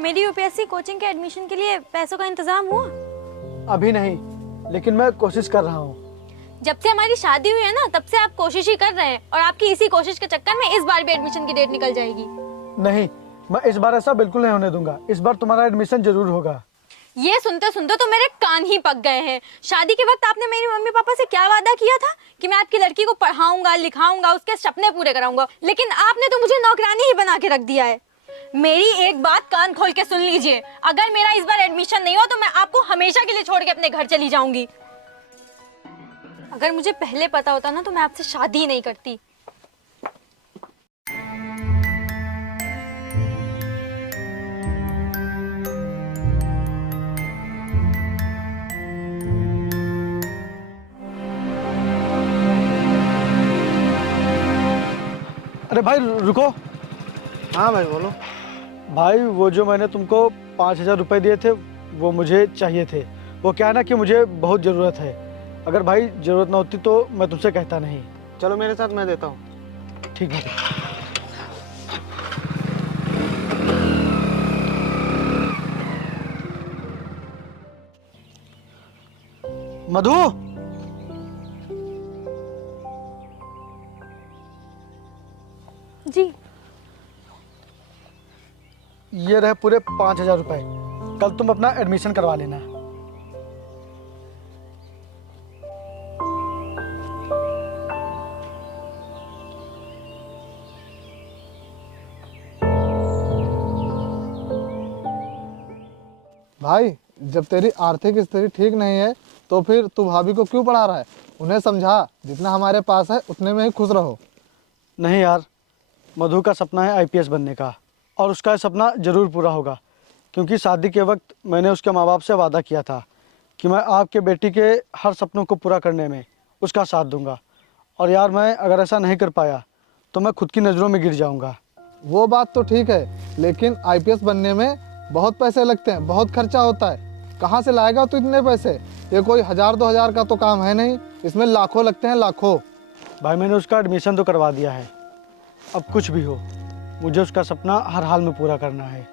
मेरी UPSC coaching के admission के लिए पैसों का इंतजाम हुआ? अभी नहीं, लेकिन मैं कोशिश कर रहा हूँ। जब से हमारी शादी हुई है ना, तब से आप कोशिश ही कर रहे हैं और आपकी इसी कोशिश के चक्कर में इस बार भी एडमिशन की डेट निकल जाएगी। नहीं, मैं इस बार ऐसा बिल्कुल नहीं होने दूंगा। इस बार तुम्हारा एडमिशन जरूर होगा। ये सुनते सुनते तो मेरे कान ही पक गए हैं। शादी के वक्त आपने मेरी मम्मी पापा से क्या वादा किया था कि मैं आपकी लड़की को पढ़ाऊंगा, लिखाऊंगा, उसके सपने पूरे कराऊंगा, लेकिन आपने तो मुझे नौकरानी ही बना के रख दिया है। मेरी एक बात कान खोल के सुन लीजिए, अगर मेरा इस बार एडमिशन नहीं हो तो मैं आपको हमेशा के लिए छोड़ के अपने घर चली जाऊंगी। अगर मुझे पहले पता होता ना तो मैं आपसे शादी ही नहीं करती। अरे भाई रुको। हाँ भाई बोलो। भाई वो जो मैंने तुमको 5,000 रुपये दिए थे वो मुझे चाहिए थे। वो क्या है ना कि मुझे बहुत ज़रूरत है। अगर भाई ज़रूरत ना होती तो मैं तुमसे कहता नहीं। चलो मेरे साथ, मैं देता हूँ। ठीक है। मधु, जी ये रहे पूरे 5,000 रुपये। कल तुम अपना एडमिशन करवा लेना। भाई जब तेरी आर्थिक स्थिति ठीक नहीं है तो फिर तू भाभी को क्यों पढ़ा रहा है? उन्हें समझा, जितना हमारे पास है उतने में ही खुश रहो। नहीं यार, मधु का सपना है आईपीएस बनने का और उसका सपना ज़रूर पूरा होगा, क्योंकि शादी के वक्त मैंने उसके माँ बाप से वादा किया था कि मैं आपके बेटी के हर सपनों को पूरा करने में उसका साथ दूंगा। और यार मैं अगर ऐसा नहीं कर पाया तो मैं खुद की नज़रों में गिर जाऊंगा। वो बात तो ठीक है, लेकिन आईपीएस बनने में बहुत पैसे लगते हैं, बहुत खर्चा होता है। कहाँ से लाएगा तू इतने पैसे? ये कोई 1,000-2,000 का तो काम है नहीं, इसमें लाखों लगते हैं, लाखों। भाई मैंने उसका एडमिशन तो करवा दिया है। अब कुछ भी हो, मुझे उसका सपना हर हाल में पूरा करना है।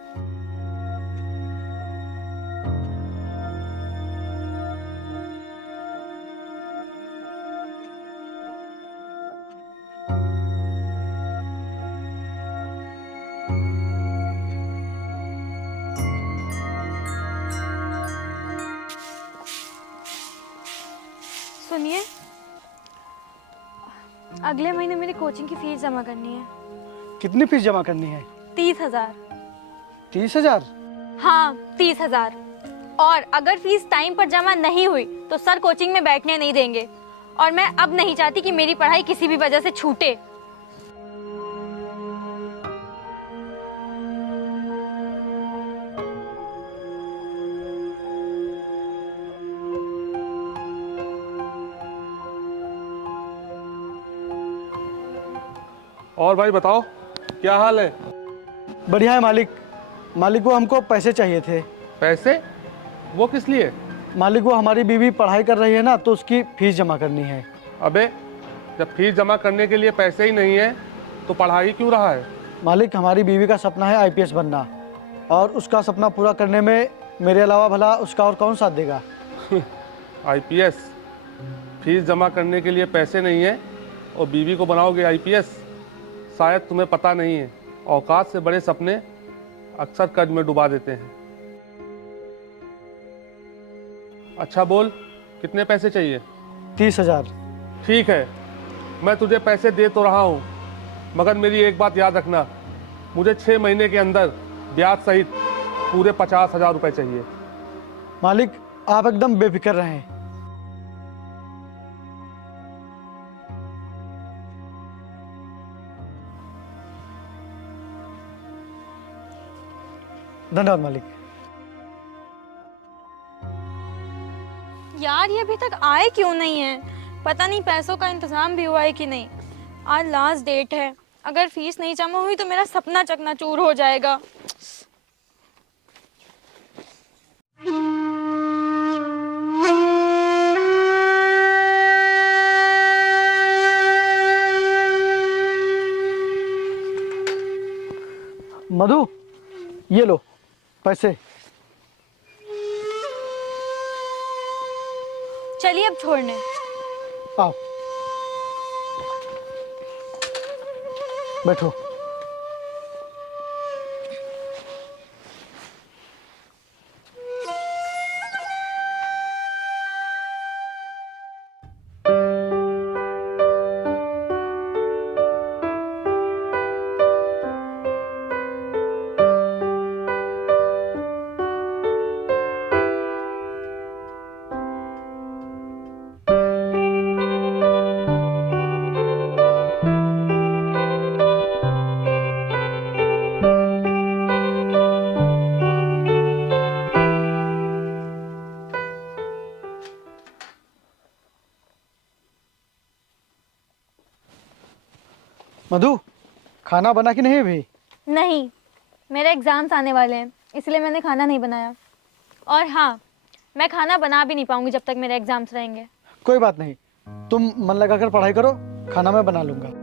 सुनिए, अगले महीने मेरी कोचिंग की फीस जमा करनी है। कितनी फीस जमा करनी है? 30,000। 30,000? हाँ 30,000। और अगर फीस टाइम पर जमा नहीं हुई तो सर कोचिंग में बैठने नहीं देंगे। और मैं अब नहीं चाहती कि मेरी पढ़ाई किसी भी वजह से छूटे। और भाई बताओ, क्या हाल है? बढ़िया है मालिक। मालिक वो हमको पैसे चाहिए थे। पैसे? वो किस लिए? मालिक वो हमारी बीवी पढ़ाई कर रही है ना, तो उसकी फीस जमा करनी है। अबे जब फीस जमा करने के लिए पैसे ही नहीं है तो पढ़ाई क्यों रहा है? मालिक हमारी बीवी का सपना है आईपीएस बनना, और उसका सपना पूरा करने में मेरे अलावा भला उसका और कौन साथ देगा? आईपीएस? फीस जमा करने के लिए पैसे नहीं है और बीवी को बनाओगे आईपीएस? शायद तुम्हें पता नहीं है, औकात से बड़े सपने अक्सर कर्ज में डुबा देते हैं। अच्छा बोल, कितने पैसे चाहिए? 30,000। ठीक है, मैं तुझे पैसे दे तो रहा हूँ, मगर मेरी एक बात याद रखना, मुझे 6 महीने के अंदर ब्याज सहित पूरे 50,000 रुपये चाहिए। मालिक आप एकदम बेफिक्र रहें। धन्यवाद मालिक। यार ये अभी तक आए क्यों नहीं है? पता नहीं पैसों का इंतजाम भी हुआ है कि नहीं। आज लास्ट डेट है, अगर फीस नहीं जमा हुई तो मेरा सपना चकनाचूर हो जाएगा। मधु ये लो पैसे। चलिए अब छोड़ने। आओ बैठो। मधु, खाना बना कि नहीं अभी? नहीं, मेरे एग्जाम्स आने वाले हैं, इसलिए मैंने खाना नहीं बनाया। और हाँ, मैं खाना बना भी नहीं पाऊंगी जब तक मेरे एग्जाम्स रहेंगे। कोई बात नहीं, तुम मन लगाकर पढ़ाई करो, खाना मैं बना लूंगा।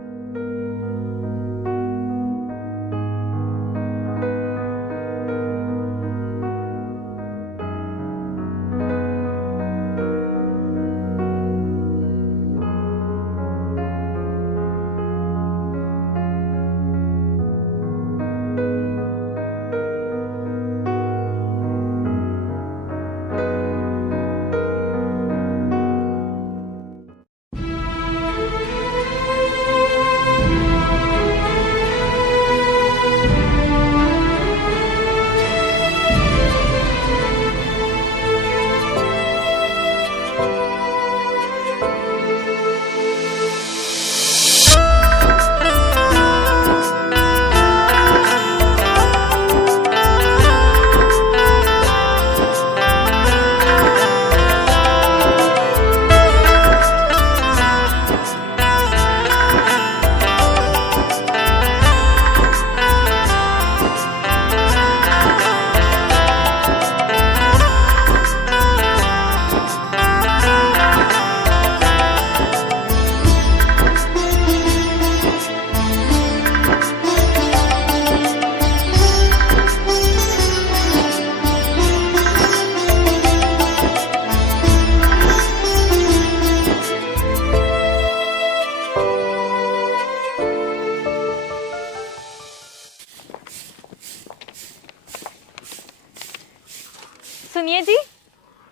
सुनिए जी।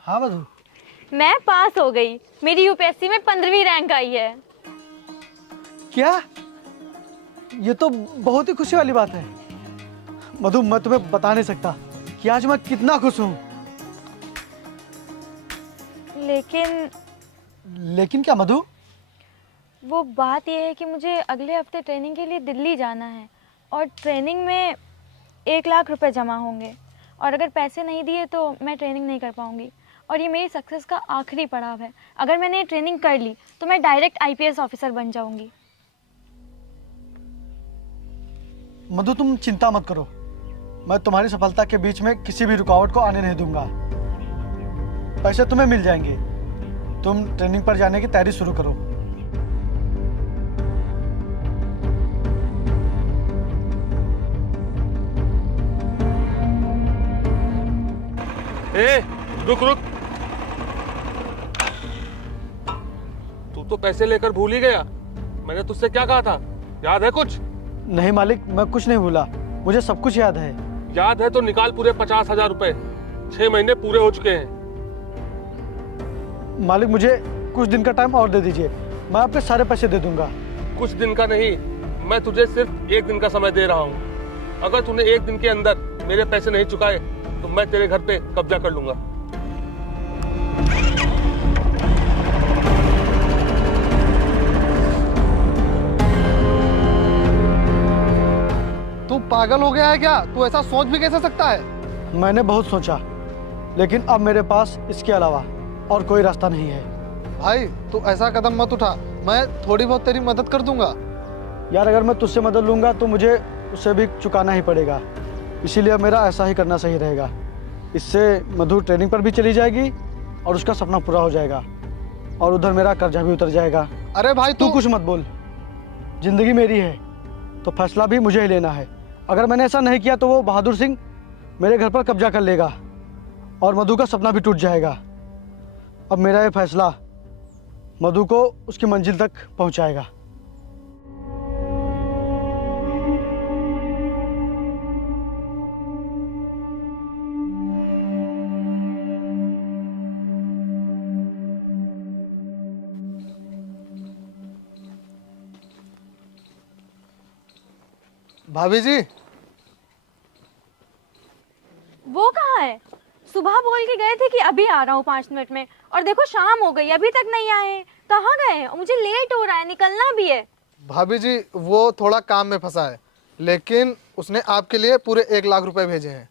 हाँ मधु। मैं पास हो गई, मेरी यूपीएससी में 15वीं रैंक आई है। क्या? ये तो बहुत ही खुशी वाली बात है मधु। मैं तुम्हें बता नहीं सकता कि आज मैं कितना खुश हूँ। लेकिन क्या मधु? वो बात यह है कि मुझे अगले हफ्ते ट्रेनिंग के लिए दिल्ली जाना है और ट्रेनिंग में 1 लाख रुपए जमा होंगे, और अगर पैसे नहीं दिए तो मैं ट्रेनिंग नहीं कर पाऊंगी। और ये मेरी सक्सेस का आखिरी पड़ाव है। अगर मैंने ये ट्रेनिंग कर ली तो मैं डायरेक्ट आईपीएस ऑफिसर बन जाऊंगी। मधु तुम चिंता मत करो, मैं तुम्हारी सफलता के बीच में किसी भी रुकावट को आने नहीं दूंगा। पैसे तुम्हें मिल जाएंगे, तुम ट्रेनिंग पर जाने की तैयारी शुरू करो। ए, रुक रुक। तू तो पैसे लेकर भूल ही गया। मैंने तुझसे क्या कहा था, याद है कुछ? नहीं मालिक, मैं कुछ नहीं भूला, मुझे सब कुछ याद है। याद है तो निकाल पूरे 50,000 रुपए। 6 महीने पूरे हो चुके हैं। मालिक मुझे कुछ दिन का टाइम और दे दीजिए, मैं आपके सारे पैसे दे दूंगा। कुछ दिन का नहीं, मैं तुझे सिर्फ 1 दिन का समय दे रहा हूँ। अगर तूने 1 दिन के अंदर मेरे पैसे नहीं चुकाए तो मैं तेरे घर पे कब्जा कर लूंगा। तू पागल हो गया है क्या? तू ऐसा सोच भी कैसे सकता है? मैंने बहुत सोचा, लेकिन अब मेरे पास इसके अलावा और कोई रास्ता नहीं है। भाई तू ऐसा कदम मत उठा, मैं थोड़ी बहुत तेरी मदद कर दूंगा। यार अगर मैं तुझसे मदद लूंगा तो मुझे उसे भी चुकाना ही पड़ेगा, इसीलिए मेरा ऐसा ही करना सही रहेगा। इससे मधु ट्रेनिंग पर भी चली जाएगी और उसका सपना पूरा हो जाएगा, और उधर मेरा कर्जा भी उतर जाएगा। अरे भाई तू कुछ मत बोल, जिंदगी मेरी है तो फैसला भी मुझे ही लेना है। अगर मैंने ऐसा नहीं किया तो वो बहादुर सिंह मेरे घर पर कब्जा कर लेगा और मधु का सपना भी टूट जाएगा। अब मेरा ये फैसला मधु को उसकी मंजिल तक पहुंचाएगा। भाभी जी, वो कहाँ है? सुबह बोल के गए थे कि अभी आ रहा हूँ 5 मिनट में, और देखो शाम हो गई अभी तक नहीं आए हैं। कहाँ गए हैं? मुझे लेट हो रहा है, निकलना भी है। भाभी जी वो थोड़ा काम में फंसा है, लेकिन उसने आपके लिए पूरे 1 लाख रुपए भेजे हैं।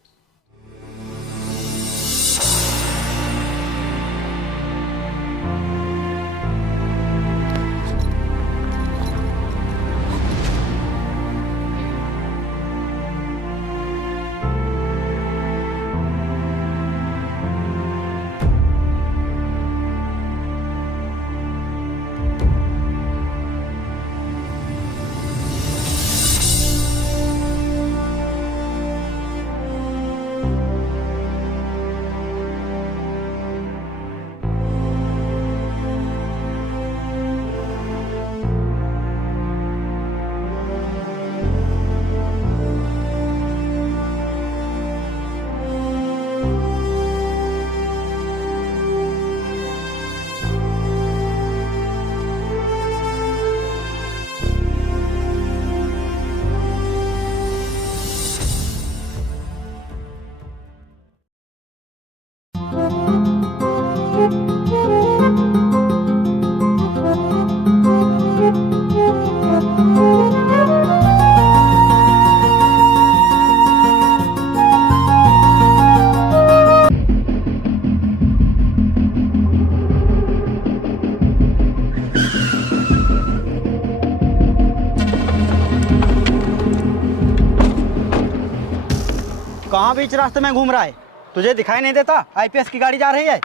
कहाँ बीच रास्ते में घूम रहा है? तुझे दिखाई नहीं देता आईपीएस की गाड़ी जा रही है?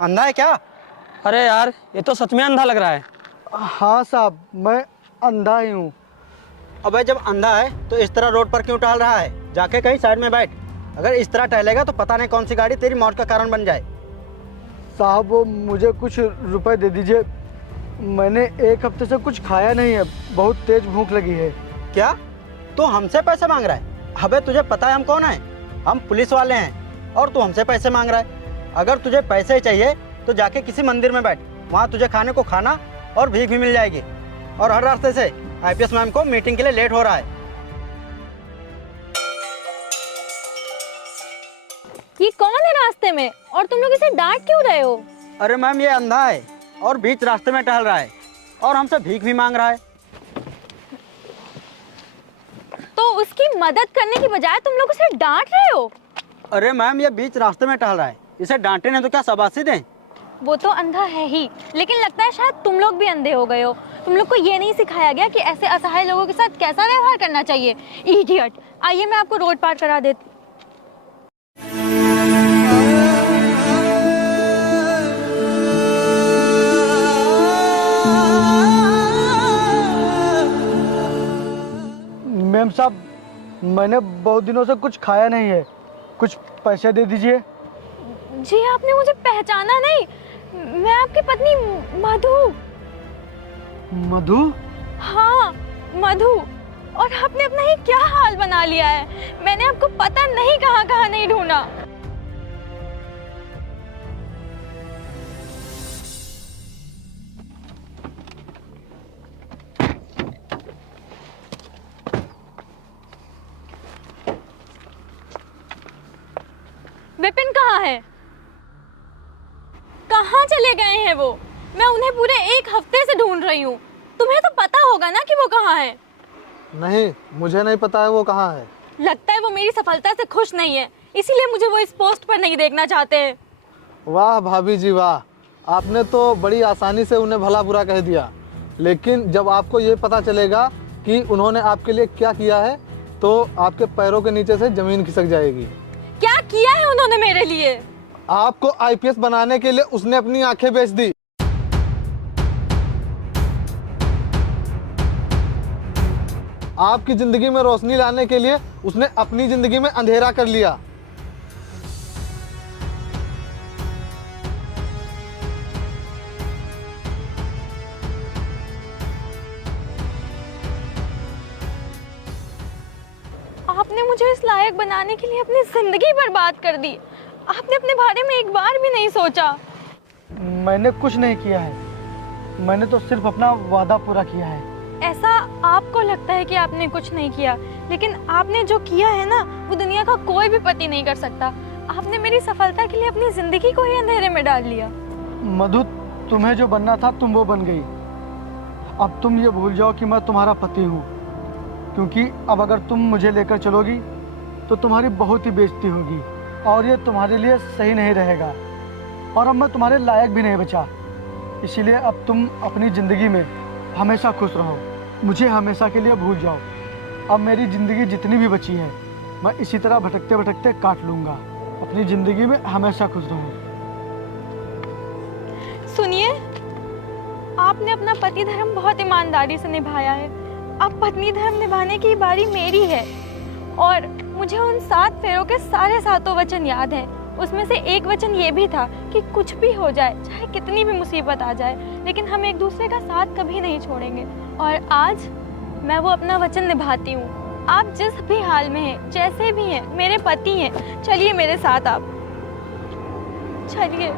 अंधा है क्या? अरे यार, ये तो सच में अंधा लग रहा है। हाँ साहब, मैं अंधा ही हूँ। अबे जब अंधा है तो इस तरह रोड पर क्यों टहल रहा है? जाके कहीं साइड में बैठ। अगर इस तरह टहलेगा तो पता नहीं कौन सी गाड़ी तेरी मौत का कारण बन जाए। साहब वो मुझे कुछ रुपए दे दीजिए, मैंने 1 हफ्ते से कुछ खाया नहीं है, बहुत तेज भूख लगी है। क्या तू हमसे पैसे मांग रहा है? अबे तुझे पता है हम कौन है? हम पुलिस वाले हैं और तू हमसे पैसे मांग रहा है। अगर तुझे पैसे चाहिए तो जाके किसी मंदिर में बैठ, वहाँ तुझे खाने को खाना और भीख भी मिल जाएगी। और हर रास्ते से आईपीएस मैम को मीटिंग के लिए लेट हो रहा है। ये कौन है रास्ते में, और तुम लोग इसे डांट क्यों रहे हो? अरे मैम ये अंधा है और बीच रास्ते में टहल रहा है और हमसे भीख भी मांग रहा है। तो उसकी मदद करने की बजाय तुम लोग उसे डांट रहे हो? अरे मैम ये बीच रास्ते में टहल रहा है, इसे डांटे नहीं तो क्या शाबाशी दें? वो तो अंधा है ही, लेकिन लगता है शायद तुम लोग भी अंधे हो गए हो। तुम लोग को ये नहीं सिखाया गया कि ऐसे असहाय लोगों के साथ कैसा व्यवहार करना चाहिए। इडियट। आइए मैं आपको रोड पार करा देती। मैम साहब, मैंने बहुत दिनों से कुछ खाया नहीं है, कुछ पैसे दे दीजिए। जी आपने मुझे पहचाना नहीं? मैं आपकी पत्नी मधु। मधु? हाँ मधु। और आपने अपना ही क्या हाल बना लिया है। मैंने आपको पता नहीं कहाँ कहाँ नहीं ढूंढा। विपिन कहाँ है? कहाँ चले गए हैं वो? मैं उन्हें पूरे 1 हफ्ते से ढूंढ रही हूँ। तुम्हें तो पता होगा ना कि वो कहाँ है। नहीं, मुझे नहीं पता है वो कहाँ है। लगता है वो मेरी सफलता से खुश नहीं है, इसीलिए मुझे वो इस पोस्ट पर नहीं देखना चाहते हैं। वाह भाभी जी वाह, आपने तो बड़ी आसानी से उन्हें भला बुरा कह दिया। लेकिन जब आपको ये पता चलेगा कि उन्होंने आपके लिए क्या किया है तो आपके पैरों के नीचे से जमीन खिसक जाएगी। क्या किया है उन्होंने मेरे लिए? आपको आईपीएस बनाने के लिए उसने अपनी आंखें बेच दी। आपकी जिंदगी में रोशनी लाने के लिए उसने अपनी जिंदगी में अंधेरा कर लिया। लायक बनाने के लिए अपनी जिंदगी बर्बाद कर दी। आपने अपने बारे में एक बार भी नहीं सोचा। मैंने कुछ नहीं किया है, मैंने तो सिर्फ अपना वादा पूरा किया है। ऐसा आपको लगता है कि आपने कुछ नहीं किया, लेकिन आपने जो किया है ना, वो दुनिया का कोई भी पति नहीं कर सकता। आपने मेरी सफलता के लिए अपनी जिंदगी को ही अंधेरे में डाल लिया। मधु, तुम्हें जो बनना था तुम वो बन गई। अब तुम ये भूल जाओ कि मैं तुम्हारा पति हूँ, क्योंकि अब अगर तुम मुझे लेकर चलोगी तो तुम्हारी बहुत ही बेइज्जती होगी और ये तुम्हारे लिए सही नहीं रहेगा। और अब मैं तुम्हारे लायक भी नहीं बचा, इसीलिए अब तुम अपनी ज़िंदगी में हमेशा खुश रहो, मुझे हमेशा के लिए भूल जाओ। अब मेरी ज़िंदगी जितनी भी बची है मैं इसी तरह भटकते भटकते काट लूँगा। अपनी ज़िंदगी में हमेशा खुश रहो। सुनिए, आपने अपना पति धर्म बहुत ईमानदारी से निभाया है। अब पत्नी धर्म निभाने की बारी मेरी है। और मुझे उन 7 फेरों के सारे 7 वचन याद हैं। उसमें से एक वचन ये भी था कि कुछ भी हो जाए, चाहे कितनी भी मुसीबत आ जाए, लेकिन हम एक दूसरे का साथ कभी नहीं छोड़ेंगे। और आज मैं वो अपना वचन निभाती हूँ। आप जिस भी हाल में हैं, जैसे भी हैं, मेरे पति हैं। चलिए मेरे साथ, आप चलिए।